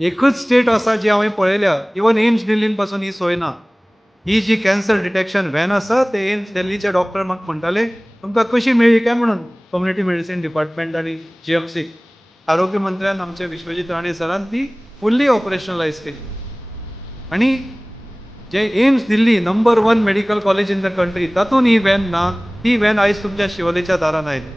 एकच स्टेट असा जी हांवें पळयल्या, इवन एम्स दिल्लीन पासून ही सोय ना. ही जी कॅन्सर डिटेक्शन व्हॅन आसा ते एम्स दिल्लीचे डॉक्टर म्हाका म्हणटाले तुमकां कशी मेळ्ळी काय म्हणून कम्युनिटी मेडिसीन डिपार्टमेंट आनी जीएमसी आरोग्य मंत्र्यान आमचे विश्वजीत राणे सरान ती फुल्ली ऑपरेशनलायज केली. आनी जे AIIMS Delhi number 1 medical college in the country तातूंत ही व्हॅन ना, ती व्हॅन आयज तुमच्या शिवोलेच्या दारान आयली.